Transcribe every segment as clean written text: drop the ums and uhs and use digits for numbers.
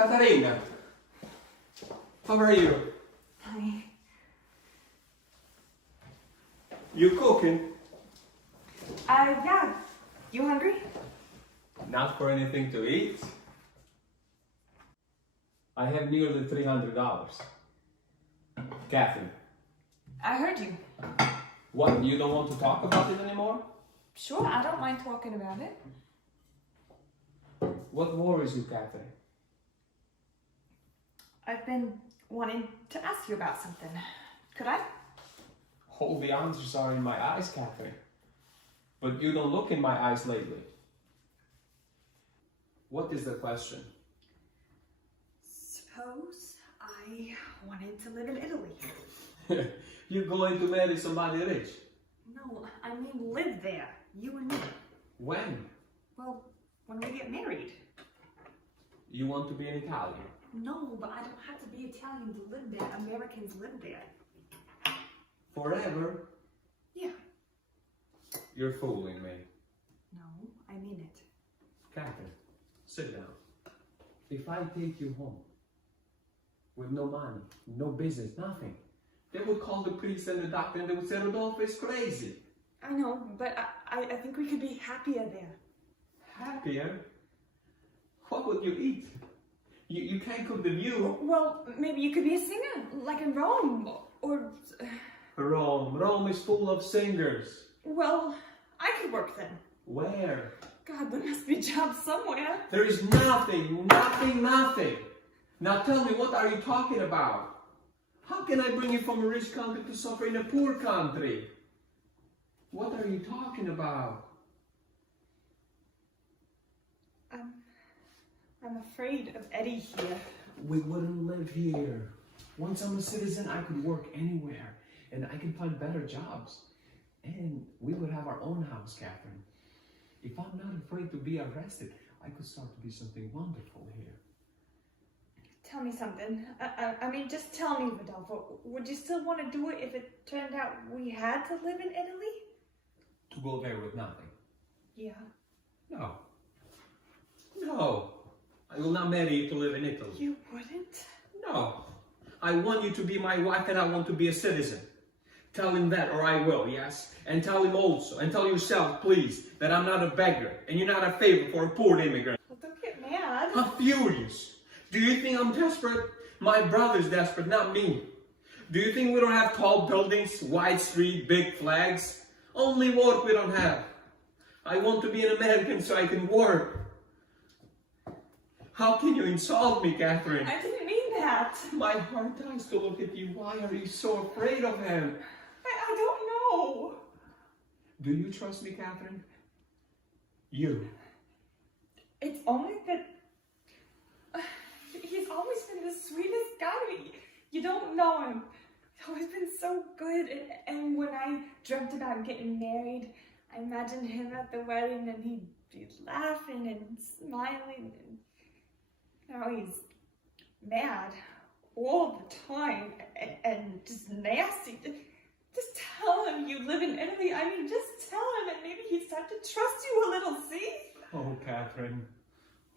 Katarina, how are you? Hi. You cooking? Yeah. You hungry? Not for anything to eat. I have nearly $300. Catherine, I heard you. what, you don't want to talk about it anymore? Sure, I don't mind talking about it. What worries you, Catherine? I've been wanting to ask you about something. Could I? All the answers are in my eyes, Catherine. But you don't look in my eyes lately. What is the question? Suppose I wanted to live in Italy. You're going to marry somebody rich. No, I mean live there. You and me. When? Well, when we get married. You want to be an Italian? No, but I don't have to be Italian to live there. Americans live there. Forever? Yeah. You're fooling me. No, I mean it. Catherine, sit down. If I take you home with no money, no business, nothing, they would call the priest and the doctor and they would say Rodolpho is crazy. I know, but I think we could be happier there. Happier? What would you eat? You can't cook the view. Well, maybe you could be a singer, like in Rome, or... Rome is full of singers. Well, I could work then. Where? God, there must be a job somewhere. There is nothing. Now tell me, what are you talking about? How can I bring you from a rich country to suffer in a poor country? What are you talking about? I'm afraid of Eddie here. We wouldn't live here. Once I'm a citizen, I could work anywhere. And I can find better jobs. And we would have our own house, Catherine. If I'm not afraid to be arrested, I could start to be something wonderful here. Tell me something. I mean, just tell me, Rodolpho. Would you still want to do it if it turned out we had to live in Italy? To go there with nothing? Yeah. No. No. I will not marry you to live in Italy. You wouldn't? No. I want you to be my wife and I want to be a citizen. Tell him that or I will, yes? And tell him also, and tell yourself, please, that I'm not a beggar and you're not a favor for a poor immigrant. Well, don't get mad. I'm furious. Do you think I'm desperate? My brother's desperate, not me. Do you think we don't have tall buildings, wide street, big flags? Only work we don't have. I want to be an American so I can work. How can you insult me, Catherine? I didn't mean that. My heart dies to look at you. Why are you so afraid of him? I don't know. Do you trust me, Catherine? You. It's only that he's always been the sweetest guy. You don't know him. He's always been so good. And when I dreamt about getting married, I imagined him at the wedding and he'd be laughing and smiling. And now he's mad all the time and just nasty. Just tell him you live in Italy. I mean, just tell him and maybe he'd start to trust you a little, see? Oh, Catherine.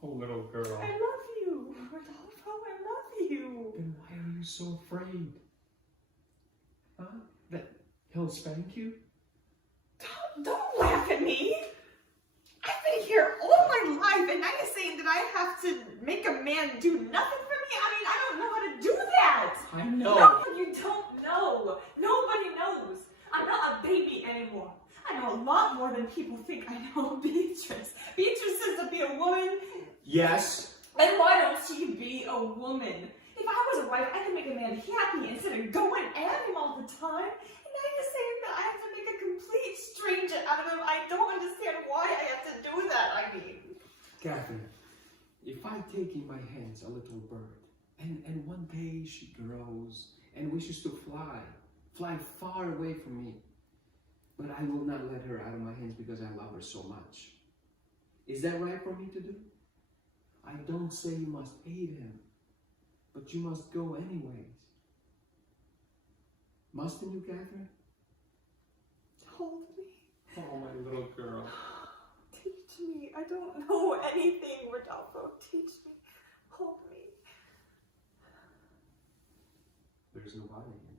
Oh, little girl. I love you, Rodolpho. I love you. Then why are you so afraid? Huh? That he'll spank you? Don't laugh at me. I've been here all my life and now you're saying that I have to make a man do nothing for me? I mean, I don't know how to do that. I know. No, you don't know. Nobody knows. I'm not a baby anymore. I know a lot more than people think I know. Beatrice. Beatrice says to be a woman. Yes. And why don't she be a woman? If I was a wife, I could make a man happy instead of going at him all the time. And now you're saying that I have to make a complete stranger out of him. I don't understand why I have to do that, I mean. Catherine, if I take in my hands a little bird, and one day she grows and wishes to fly far away from me, but I will not let her out of my hands because I love her so much. Is that right for me to do? I don't say you must aid him, but you must go anyways. Mustn't you, Catherine? Hold me. Oh, my little girl. Teach me. I don't know anything, Rodolpho. Teach me. Hold me. there's nobody here.